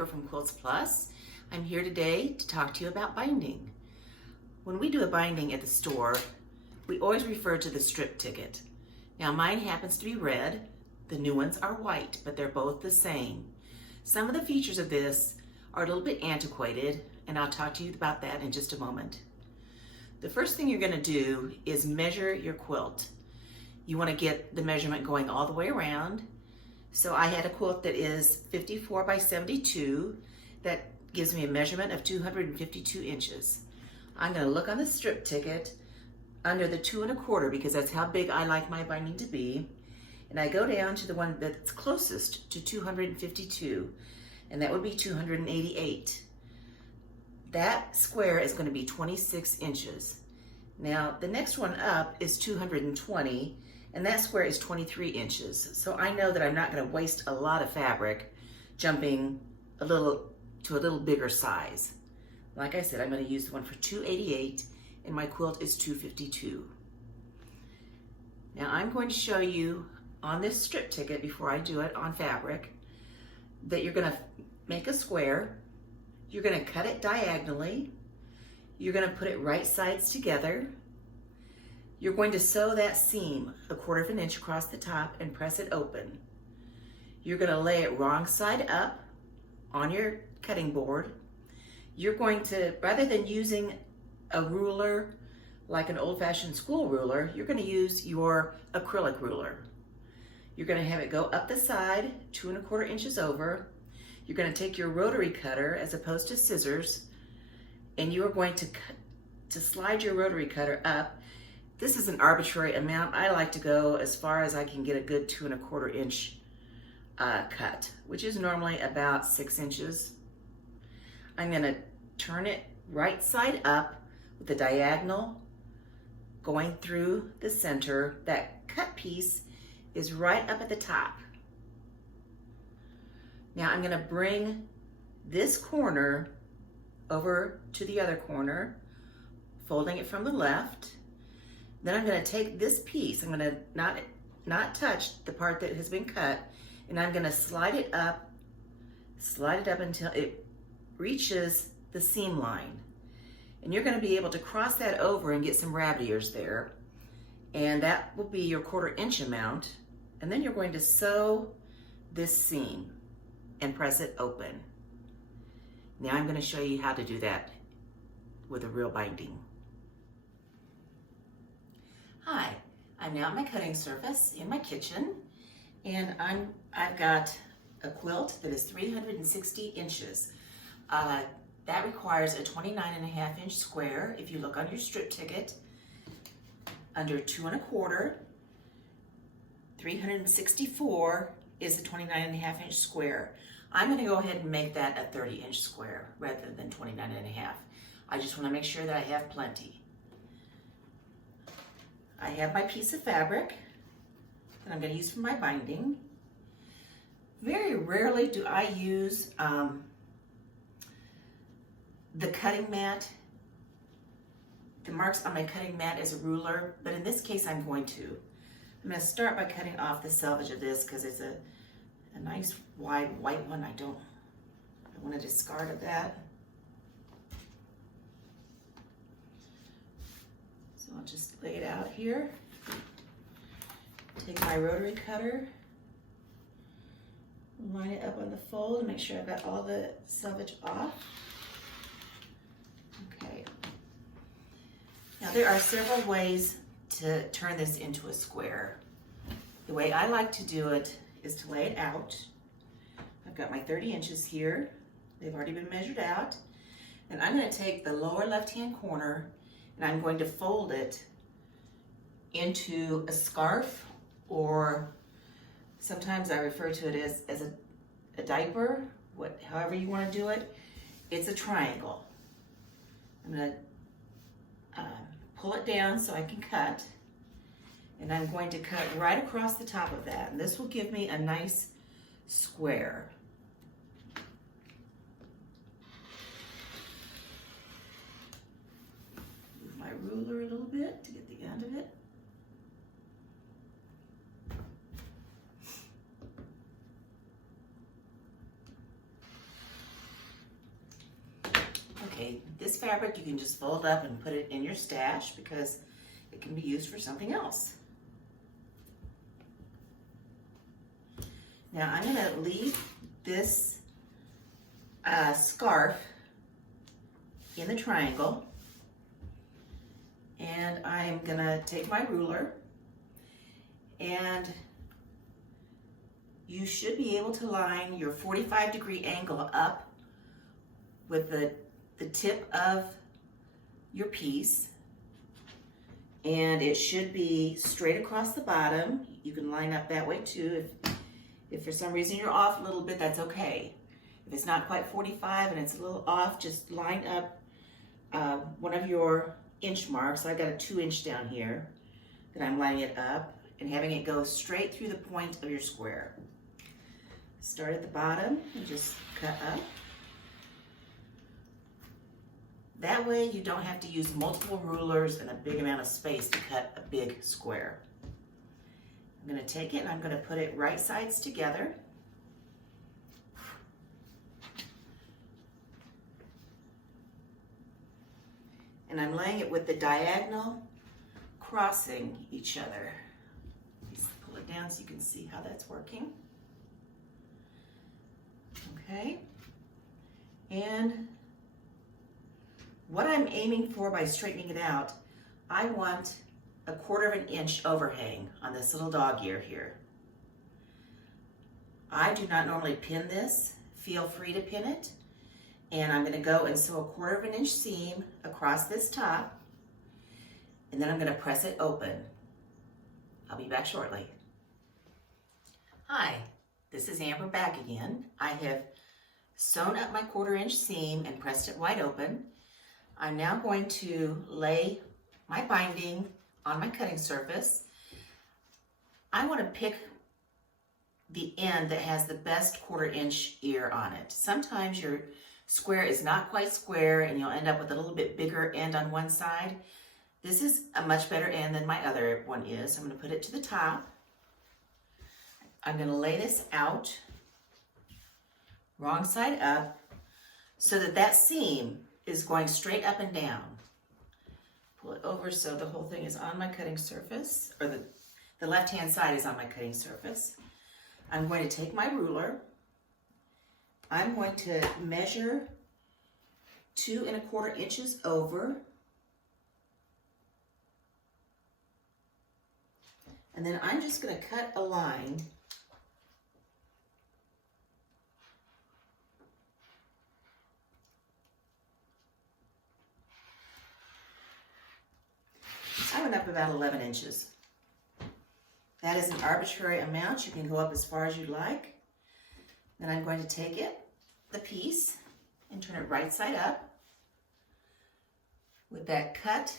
Amber from Quilts Plus. I'm here today to talk to you about binding. When we do a binding at the store, we always refer to the strip ticket. Now mine happens to be red, the new ones are white, but they're both the same. Some of the features of this are a little bit antiquated, and I'll talk to you about that in just a moment. The first thing you're going to do is measure your quilt. You want to get the measurement going all the way around. So I had a quilt that is 54 by 72. That gives me a measurement of 252 inches. I'm going to look on the strip ticket under the 2 1/4 because that's how big I like my binding to be. And I go down to the one that's closest to 252, and that would be 288. That square is going to be 26 inches. Now the next one up is 220, and that square is 23 inches. So I know that I'm not going to waste a lot of fabric jumping a little bigger size. Like I said, I'm going to use the one for 288, and my quilt is 252. Now I'm going to show you on this strip ticket, before I do it on fabric, that you're going to make a square. You're going to cut it diagonally. You're going to put it right sides together. You're going to sew that seam 1/4 inch across the top and press it open. You're going to lay it wrong side up on your cutting board. You're going to, rather than using a ruler like an old-fashioned school ruler, you're going to use your acrylic ruler. You're going to have it go up the side 2 1/4 inches over. You're going to take your rotary cutter as opposed to scissors, and you are going to slide your rotary cutter up. This is an arbitrary amount. I like to go as far as I can get a good 2 1/4 inch cut, which is normally about 6 inches. I'm going to turn it right side up with the diagonal going through the center. That cut piece is right up at the top. Now I'm going to bring this corner over to the other corner, folding it from the left. Then I'm going to take this piece, I'm going to not touch the part that has been cut, and I'm going to slide it up until it reaches the seam line. And you're going to be able to cross that over and get some rabbit ears there. And that will be your 1/4 inch amount. And then you're going to sew this seam and press it open. Now I'm going to show you how to do that with a real binding. Hi, I'm now at my cutting surface in my kitchen, and I've got a quilt that is 360 inches. That requires a 29.5 inch square. If you look on your strip ticket, under 2 1/4, 364 is the 29.5 inch square. I'm going to go ahead and make that a 30 inch square rather than 29.5. I just want to make sure that I have plenty. I have my piece of fabric that I'm going to use for my binding. Very rarely do I use the cutting mat, the marks on my cutting mat as a ruler, but in this case I'm going to. I'm going to start by cutting off the selvage of this because it's a nice wide white one. I don't want to discard of that. So I'll just lay it out here. Take my rotary cutter, line it up on the fold and make sure I've got all the selvage off. Okay. Now there are several ways to turn this into a square. The way I like to do it is to lay it out. I've got my 30 inches here. They've already been measured out. And I'm going to take the lower left-hand corner and I'm going to fold it into a scarf, or sometimes I refer to it as a diaper, however you want to do it. It's a triangle. I'm going to pull it down so I can cut, and I'm going to cut right across the top of that, and this will give me a nice square. Move my ruler a little bit to get the end of it. fabric, you can just fold up and put it in your stash because it can be used for something else. Now I'm going to leave this scarf in the triangle, and I'm going to take my ruler, and you should be able to line your 45-degree angle up with the tip of your piece, and it should be straight across the bottom. You can line up that way too. If for some reason you're off a little bit, that's okay. If it's not quite 45 and it's a little off, just line up one of your inch marks. I got a 2-inch down here that I'm lining it up and having it go straight through the point of your square. Start at the bottom and just cut up. That way you don't have to use multiple rulers and a big amount of space to cut a big square. I'm going to take it and I'm going to put it right sides together. And I'm laying it with the diagonal crossing each other. Just pull it down so you can see how that's working. Okay. And what I'm aiming for by straightening it out, I want a 1/4 of an inch overhang on this little dog ear here. I do not normally pin this. Feel free to pin it. And I'm going to go and sew a 1/4 of an inch seam across this top, and then I'm going to press it open. I'll be back shortly. Hi, this is Amber back again. I have sewn up my 1/4 inch seam and pressed it wide open. I'm now going to lay my binding on my cutting surface. I want to pick the end that has the best 1/4 inch ear on it. Sometimes your square is not quite square and you'll end up with a little bit bigger end on one side. This is a much better end than my other one is. I'm going to put it to the top. I'm going to lay this out wrong side up so that that seam is going straight up and down. Pull it over so the whole thing is on my cutting surface, or the left-hand side is on my cutting surface. I'm going to take my ruler. I'm going to measure 2 1/4 inches over. And then I'm just going to cut a line I went up about 11 inches. That is an arbitrary amount. You can go up as far as you'd like. Then I'm going to take it, the piece, and turn it right side up with that cut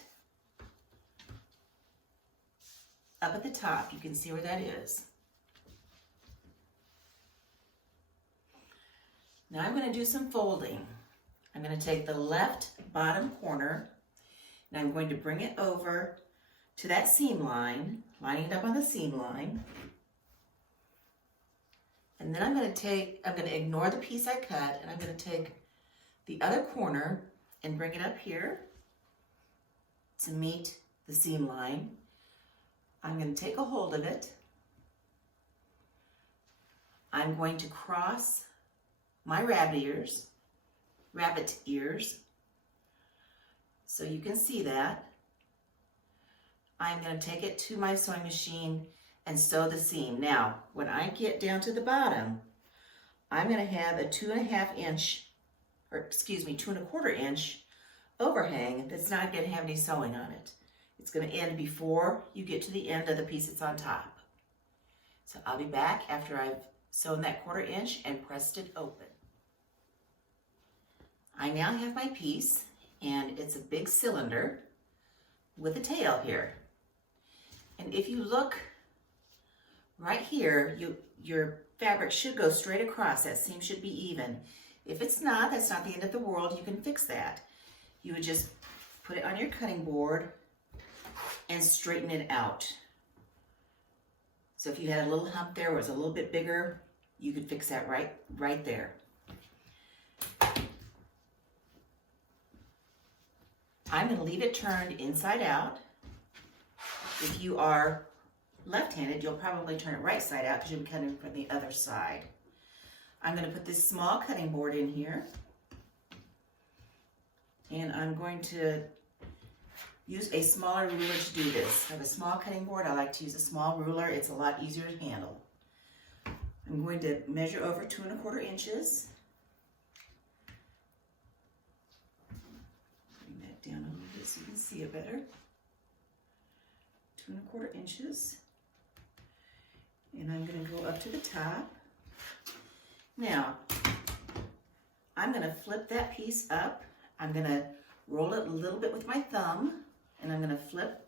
up at the top. You can see where that is. Now I'm going to do some folding. I'm going to take the left bottom corner and I'm going to bring it over to that seam line, lining it up on the seam line. And then I'm going to ignore the piece I cut, and I'm going to take the other corner and bring it up here to meet the seam line. I'm going to take a hold of it. I'm going to cross my rabbit ears, so you can see that. I'm going to take it to my sewing machine and sew the seam. Now, when I get down to the bottom, I'm going to have a 2 1/4 inch overhang that's not going to have any sewing on it. It's going to end before you get to the end of the piece that's on top. So I'll be back after I've sewn that 1/4 inch and pressed it open. I now have my piece, and it's a big cylinder with a tail here. And if you look right here, your fabric should go straight across. That seam should be even. If it's not, that's not the end of the world. You can fix that. You would just put it on your cutting board and straighten it out. So if you had a little hump there where it's a little bit bigger, you could fix that right there. I'm going to leave it turned inside out. If you are left-handed, you'll probably turn it right side out because you'll be cutting from the other side. I'm going to put this small cutting board in here. And I'm going to use a smaller ruler to do this. I have a small cutting board. I like to use a small ruler. It's a lot easier to handle. I'm going to measure over 2 1/4 inches. Bring that down a little bit so you can see it better. 2 1/4 inches. And I'm going to go up to the top. Now, I'm going to flip that piece up. I'm going to roll it a little bit with my thumb, and I'm going to flip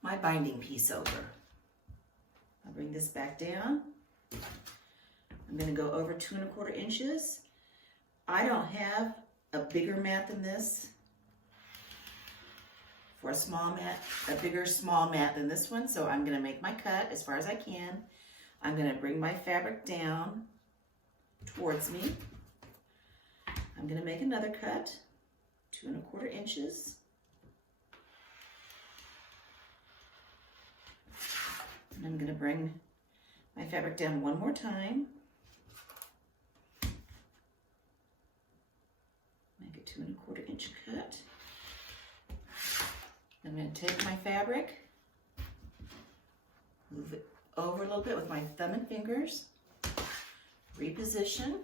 my binding piece over. I'll bring this back down. I'm going to go over 2 1/4 inches. I don't have a bigger mat than this for a small mat, a bigger small mat than this one, so I'm going to make my cut as far as I can. I'm going to bring my fabric down towards me. I'm going to make another cut, 2 1/4 inches. And I'm going to bring my fabric down one more time. Make a 2 1/4 inch cut. I'm going to take my fabric, move it over a little bit with my thumb and fingers, reposition,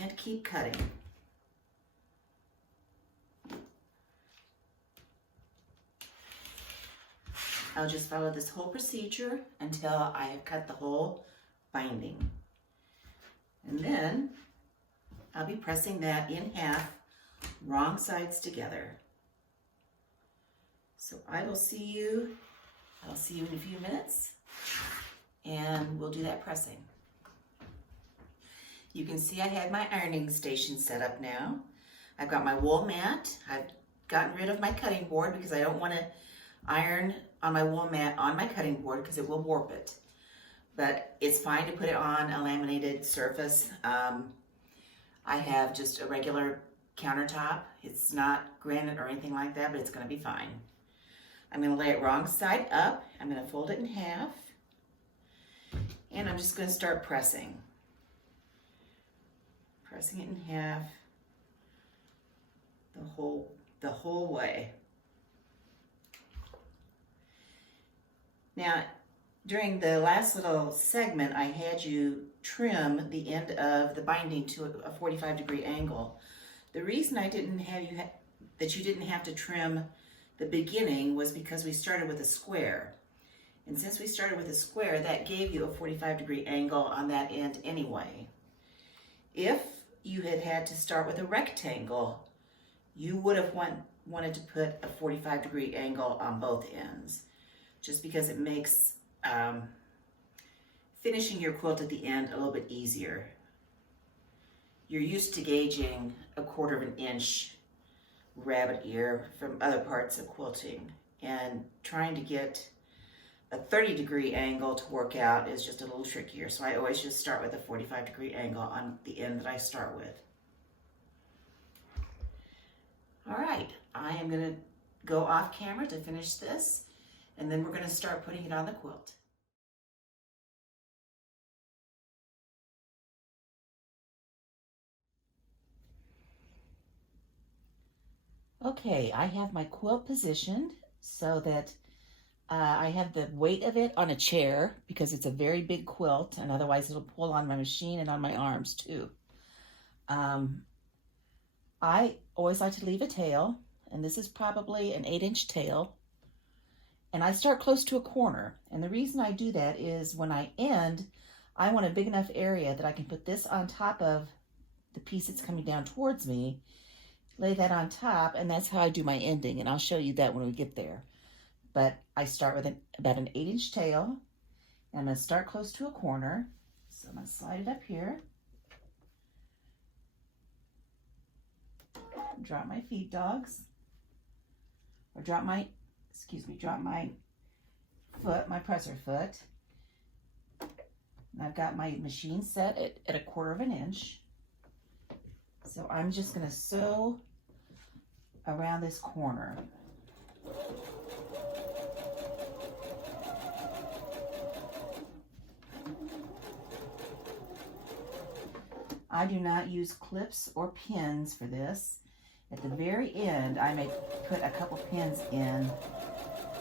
and keep cutting. I'll just follow this whole procedure until I have cut the whole binding. And then I'll be pressing that in half, wrong sides together. So I'll see you in a few minutes, and we'll do that pressing. You can see I had my ironing station set up now. I've got my wool mat. I've gotten rid of my cutting board because I don't want to iron on my wool mat on my cutting board because it will warp it. But it's fine to put it on a laminated surface. I have just a regular countertop. It's not granite or anything like that, but it's going to be fine. I'm going to lay it wrong side up. I'm going to fold it in half. And I'm just going to start pressing. Pressing it in half the whole way. Now, during the last little segment, I had you trim the end of the binding to a 45-degree angle. The reason I didn't have that you didn't have to trim the beginning was because we started with a square. And since we started with a square, that gave you a 45-degree angle on that end anyway. If you had to start with a rectangle, you would have wanted to put a 45-degree angle on both ends, just because it makes finishing your quilt at the end a little bit easier. You're used to gauging a 1/4 inch rabbit ear from other parts of quilting, and trying to get a 30-degree angle to work out is just a little trickier. So I always just start with a 45-degree angle on the end that I start with. All right, I am going to go off camera to finish this, and then we're going to start putting it on the quilt. Okay, I have my quilt positioned so that I have the weight of it on a chair because it's a very big quilt, and otherwise it'll pull on my machine and on my arms too. I always like to leave a tail, and this is probably an 8-inch tail. And I start close to a corner. And the reason I do that is when I end, I want a big enough area that I can put this on top of the piece that's coming down towards me, lay that on top, and that's how I do my ending. And I'll show you that when we get there. But I start with about an 8-inch tail, and I'm going to start close to a corner. So I'm going to slide it up here. Drop my feed dogs, or drop my foot, my presser foot. And I've got my machine set at 1/4 of an inch. So I'm just going to sew around this corner. I do not use clips or pins for this. At the very end, I may put a couple pins in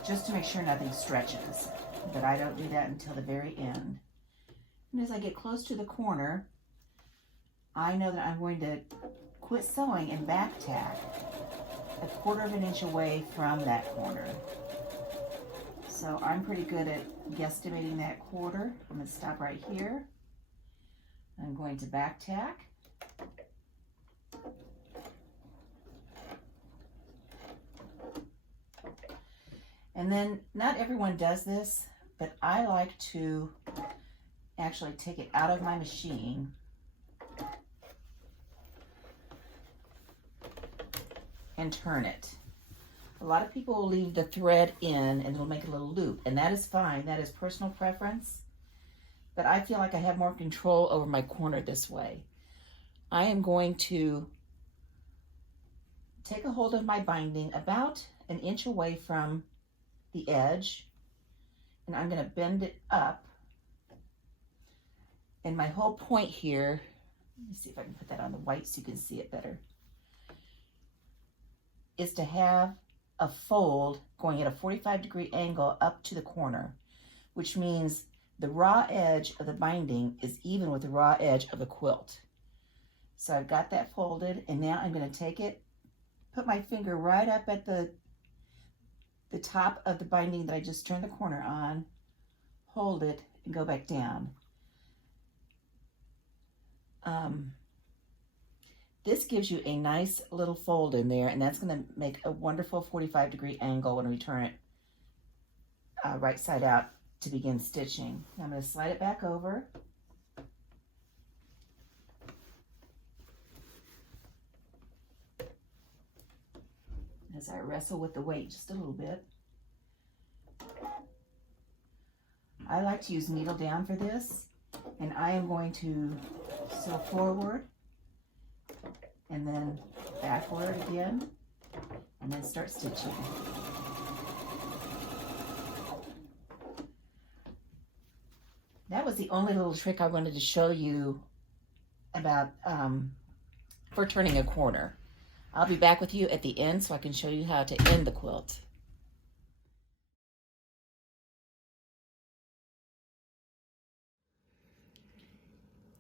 just to make sure nothing stretches, but I don't do that until the very end. And as I get close to the corner, I know that I'm going to quit sewing and back tack 1/4 of an inch away from that corner. So I'm pretty good at guesstimating that quarter. I'm going to stop right here. I'm going to back tack. And then not everyone does this, but I like to actually take it out of my machine and turn it. A lot of people will leave the thread in and it'll make a little loop, and that is fine. That is personal preference. But I feel like I have more control over my corner this way. I am going to take a hold of my binding about an inch away from the edge, and I'm going to bend it up. And my whole point here, let me see if I can put that on the white so you can see it better, is to have a fold going at a 45-degree angle up to the corner, which means the raw edge of the binding is even with the raw edge of the quilt. So I've got that folded, and now I'm going to take it, put my finger right up at the top of the binding that I just turned the corner on, hold it, and go back down. This gives you a nice little fold in there, and that's going to make a wonderful 45-degree angle when we turn it right side out to begin stitching. Now I'm going to slide it back over. As I wrestle with the weight just a little bit. I like to use needle down for this, and I am going to sew forward and then backward again, and then start stitching. That was the only little trick I wanted to show you about for turning a corner. I'll be back with you at the end so I can show you how to end the quilt.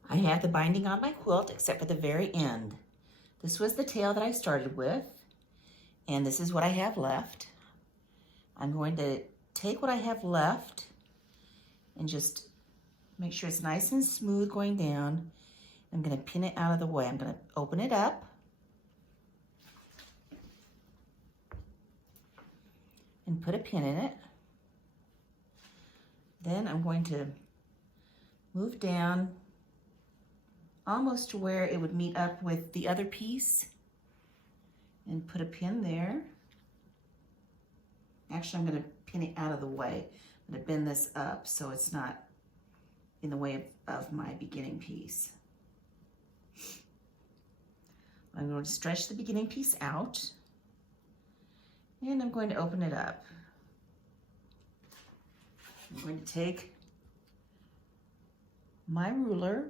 I have the binding on my quilt except for the very end. This was the tail that I started with, and this is what I have left. I'm going to take what I have left and just make sure it's nice and smooth going down. I'm going to pin it out of the way. I'm going to open it up. And put a pin in it. Then I'm going to move down almost to where it would meet up with the other piece and put a pin there. Actually, I'm going to pin it out of the way. I'm going to bend this up so it's not in the way of my beginning piece. I'm going to stretch the beginning piece out, and I'm going to open it up. I'm going to take my ruler,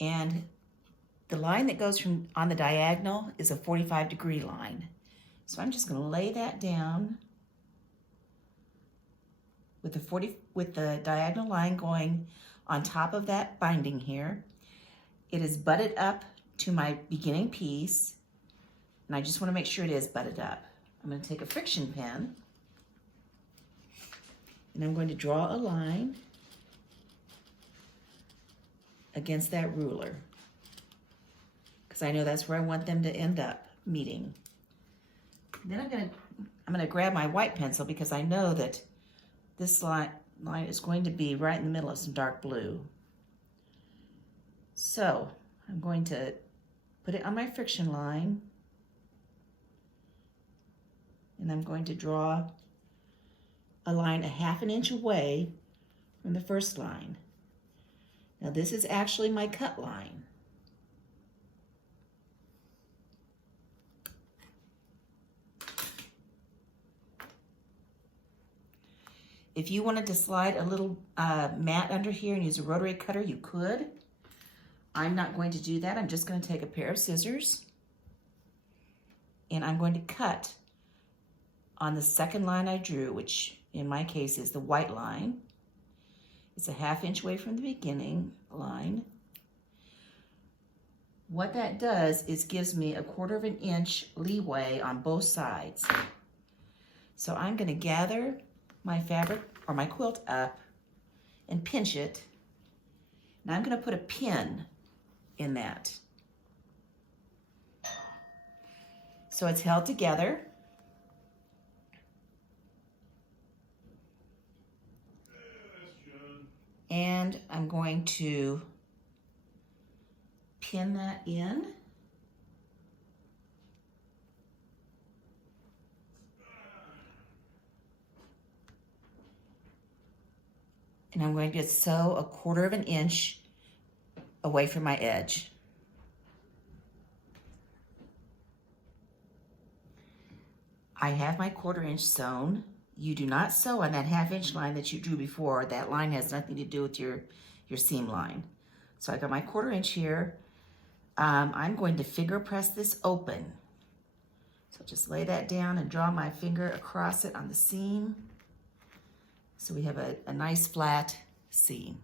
and the line that goes from on the diagonal is a 45-degree line. So I'm just going to lay that down with the diagonal line going on top of that binding here. It is butted up to my beginning piece, and I just want to make sure it is butted up. I'm going to take a friction pin, and I'm going to draw a line against that ruler, because I know that's where I want them to end up meeting. Then I'm going to grab my white pencil, because I know that this line is going to be right in the middle of some dark blue. So I'm going to put it on my friction line, and I'm going to draw a line a 1/2 inch away from the first line. Now this is actually my cut line. If you wanted to slide a little mat under here and use a rotary cutter, you could. I'm not going to do that. I'm just going to take a pair of scissors and I'm going to cut on the second line I drew, which in my case is the white line. It's a 1/2 inch away from the beginning line. What that does is gives me a 1/4 inch leeway on both sides. So I'm going to gather my fabric or my quilt up and pinch it. And I'm going to put a pin in that. So it's held together. And I'm going to pin that in. And I'm going to sew a 1/4 inch away from my edge. I have my 1/4 inch sewn. You do not sew on that 1/2 inch line that you drew before. That line has nothing to do with your seam line. So I got my 1/4 inch here. I'm going to finger press this open. So just lay that down and draw my finger across it on the seam. So we have a nice flat seam.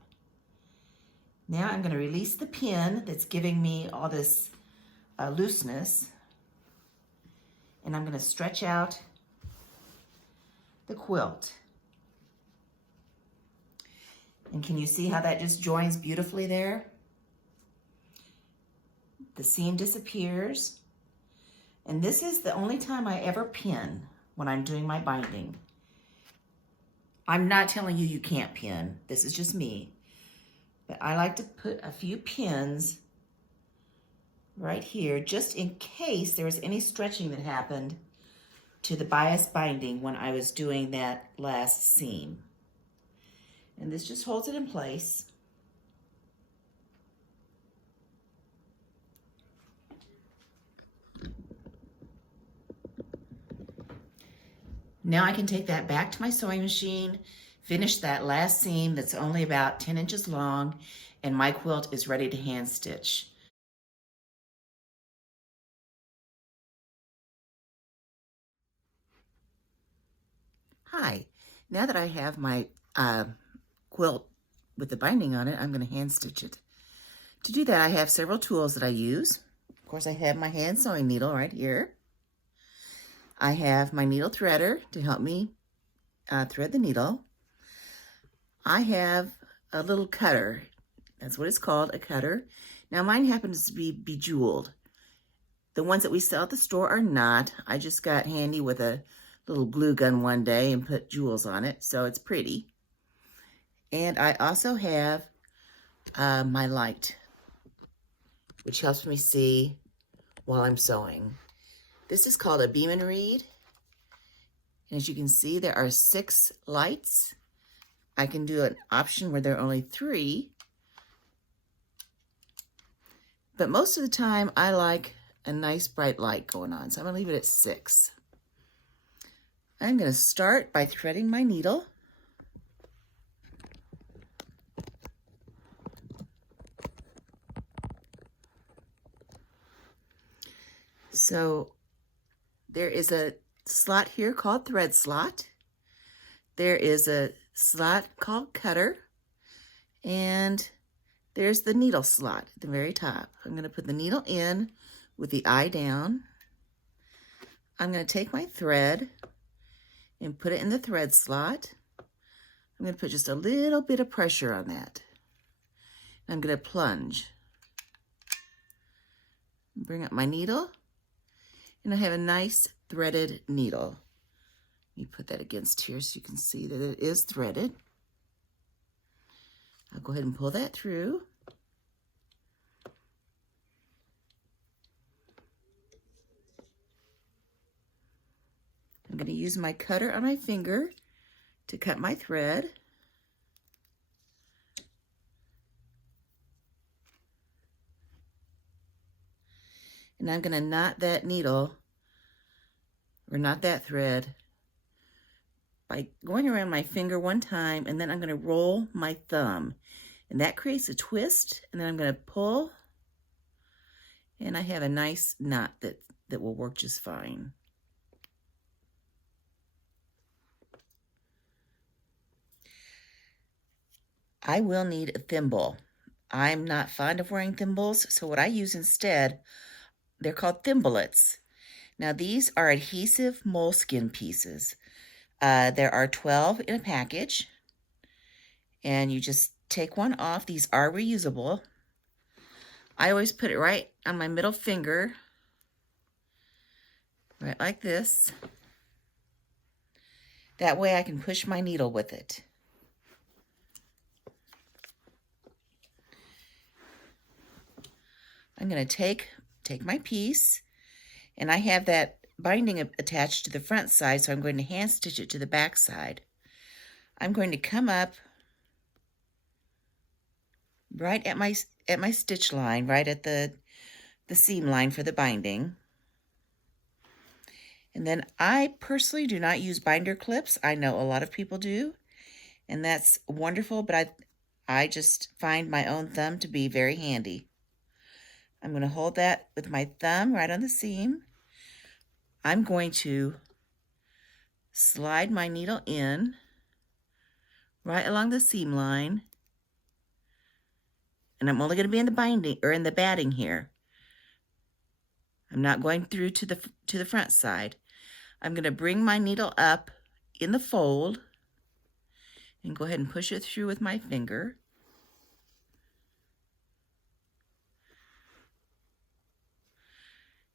Now I'm going to release the pin that's giving me all this looseness. And I'm going to stretch out the quilt. And can you see how that just joins beautifully there? The seam disappears. And this is the only time I ever pin when I'm doing my binding. I'm not telling you you can't pin. This is just me. But I like to put a few pins right here just in case there was any stretching that happened to the bias binding when I was doing that last seam. And this just holds it in place. Now I can take that back to my sewing machine, finish that last seam that's only about 10 inches long, and my quilt is ready to hand stitch. Hi, now that I have my quilt with the binding on it, I'm going to hand stitch it. To do that, I have several tools that I use. Of course, I have my hand sewing needle right here. I have my needle threader to help me thread the needle. I have a little cutter. That's what it's called, a cutter. Now mine happens to be bejeweled. The ones that we sell at the store are not. I just got handy with a little glue gun one day and put jewels on it, so it's pretty. And I also have my light, which helps me see while I'm sewing. This is called a beam and read. And as you can see, there are 6 lights. I can do an option where there are only 3. But most of the time, I like a nice bright light going on. So I'm gonna leave it at 6. I'm gonna start by threading my needle. So there is a slot here called thread slot. There is a slot called cutter. And there's the needle slot at the very top. I'm going to put the needle in with the eye down. I'm going to take my thread and put it in the thread slot. I'm going to put just a little bit of pressure on that. I'm going to plunge. Bring up my needle. And I have a nice threaded needle. Let me put that against here so you can see that it is threaded. I'll go ahead and pull that through. I'm going to use my cutter on my finger to cut my thread. And I'm going to knot that needle, or knot that thread, by going around my finger one time, and then I'm going to roll my thumb. And that creates a twist, and then I'm going to pull, and I have a nice knot that will work just fine. I will need a thimble. I'm not fond of wearing thimbles, so what I use instead, they're called thimblets. Now these are adhesive moleskin pieces. There are 12 in a package, and you just take one off. These are reusable. I always put it right on my middle finger, right like this. That way I can push my needle with it. I'm going to take my piece, and I have that binding attached to the front side, so I'm going to hand stitch it to the back side. I'm going to come up right at my stitch line, right at the seam line for the binding. And then I personally do not use binder clips. I know a lot of people do, and that's wonderful, but I just find my own thumb to be very handy. I'm going to hold that with my thumb right on the seam. I'm going to slide my needle in right along the seam line, and I'm only going to be in the binding, or in the batting here. I'm not going through to the front side. I'm going to bring my needle up in the fold and go ahead and push it through with my finger.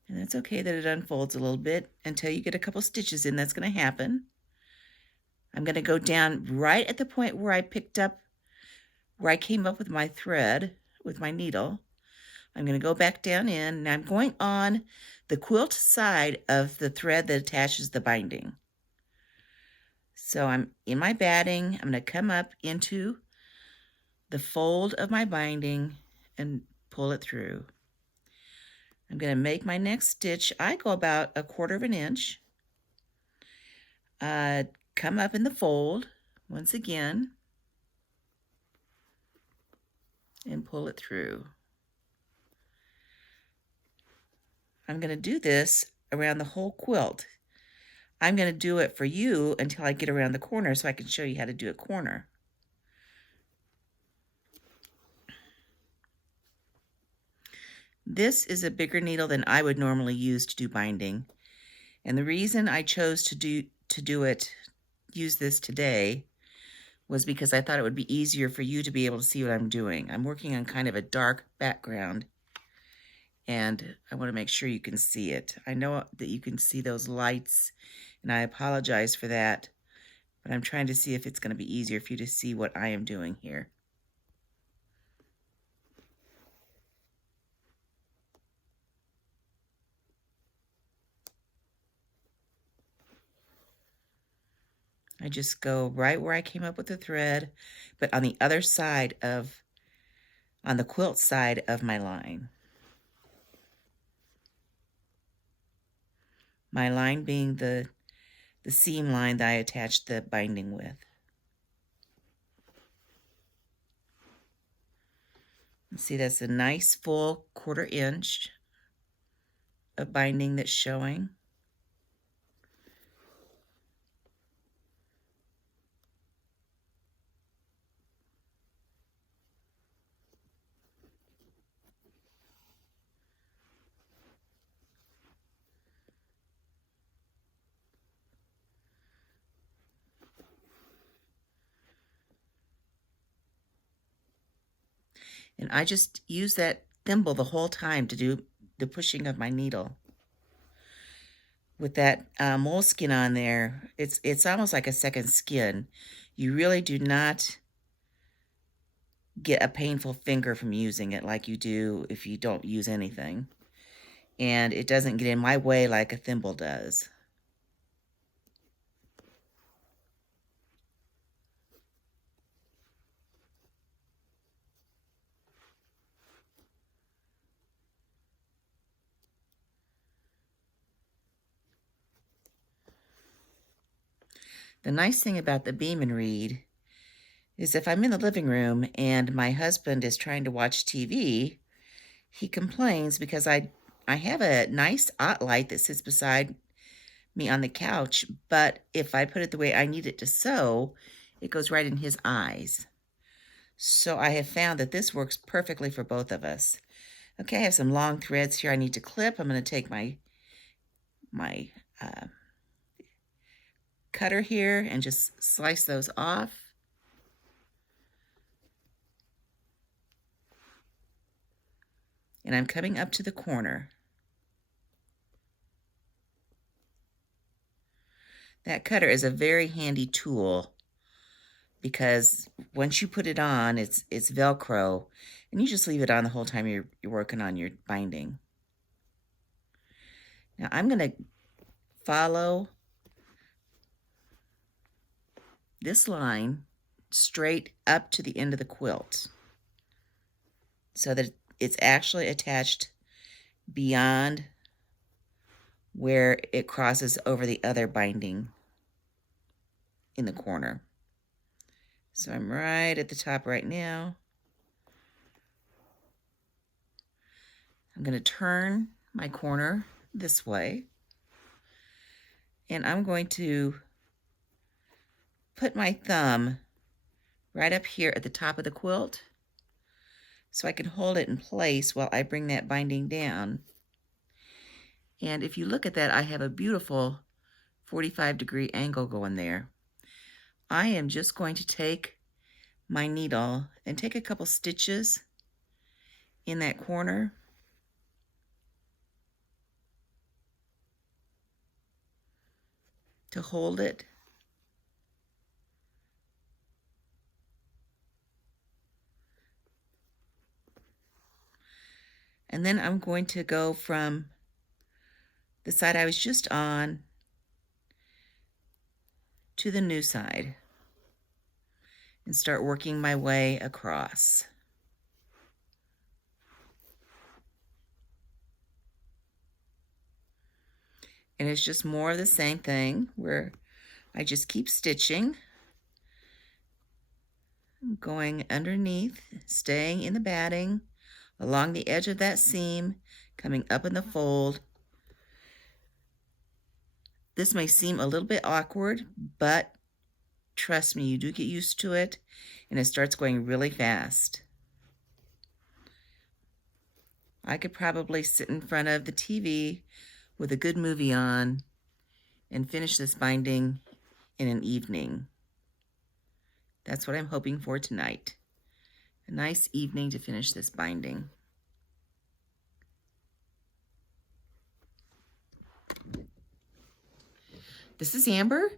And it's okay that it unfolds a little bit until you get a couple stitches in. That's going to happen. I'm going to go down right at the point where I came up with my thread with my needle. I'm going to go back down in, and I'm going on the quilt side of the thread that attaches the binding. So I'm in my batting. I'm going to come up into the fold of my binding and pull it through. I'm going to make my next stitch. I go about 1/4 of an inch. Come up in the fold once again and pull it through. I'm going to do this around the whole quilt. I'm going to do it for you until I get around the corner so I can show you how to do a corner. This is a bigger needle than I would normally use to do binding. And the reason I chose to use this today was because I thought it would be easier for you to be able to see what I'm doing. I'm working on kind of a dark background, and I want to make sure you can see it. I know that you can see those lights, and I apologize for that, but I'm trying to see if it's going to be easier for you to see what I am doing here. I just go right where I came up with the thread, but on the other side on the quilt side of my line. My line being the seam line that I attached the binding with. See, that's a nice full 1/4 inch of binding that's showing. And I just use that thimble the whole time to do the pushing of my needle. With that moleskin on there, it's almost like a second skin. You really do not get a painful finger from using it like you do if you don't use anything. And it doesn't get in my way like a thimble does. The nice thing about the beam and read is if I'm in the living room and my husband is trying to watch TV, he complains because I have a nice light that sits beside me on the couch, but if I put it the way I need it to sew, it goes right in his eyes. So I have found that this works perfectly for both of us. Okay, I have some long threads here I need to clip. I'm going to take my cutter here and just slice those off. And I'm coming up to the corner. That cutter is a very handy tool because once you put it on, it's Velcro, and you just leave it on the whole time you're working on your binding. Now I'm going to follow this line straight up to the end of the quilt so that it's actually attached beyond where it crosses over the other binding in the corner. So I'm right at the top right now. I'm going to turn my corner this way, and I'm going to put my thumb right up here at the top of the quilt so I can hold it in place while I bring that binding down. And if you look at that, I have a beautiful 45-degree angle going there. I am just going to take my needle and take a couple stitches in that corner. To hold it. And then I'm going to go from the side I was just on to the new side and start working my way across. And it's just more of the same thing where I just keep stitching, going underneath, staying in the batting, along the edge of that seam, coming up in the fold. This may seem a little bit awkward, but trust me, you do get used to it, and it starts going really fast. I could probably sit in front of the TV with a good movie on and finish this binding in an evening. That's what I'm hoping for tonight. A nice evening to finish this binding. This is Amber.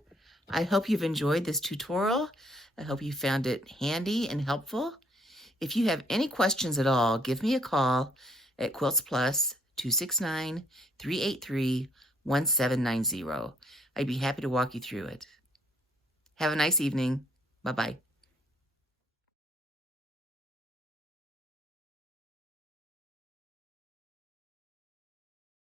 I hope you've enjoyed this tutorial. I hope you found it handy and helpful. If you have any questions at all, give me a call at Quilts Plus 269-383-1790. I'd be happy to walk you through it. Have a nice evening. Bye-bye.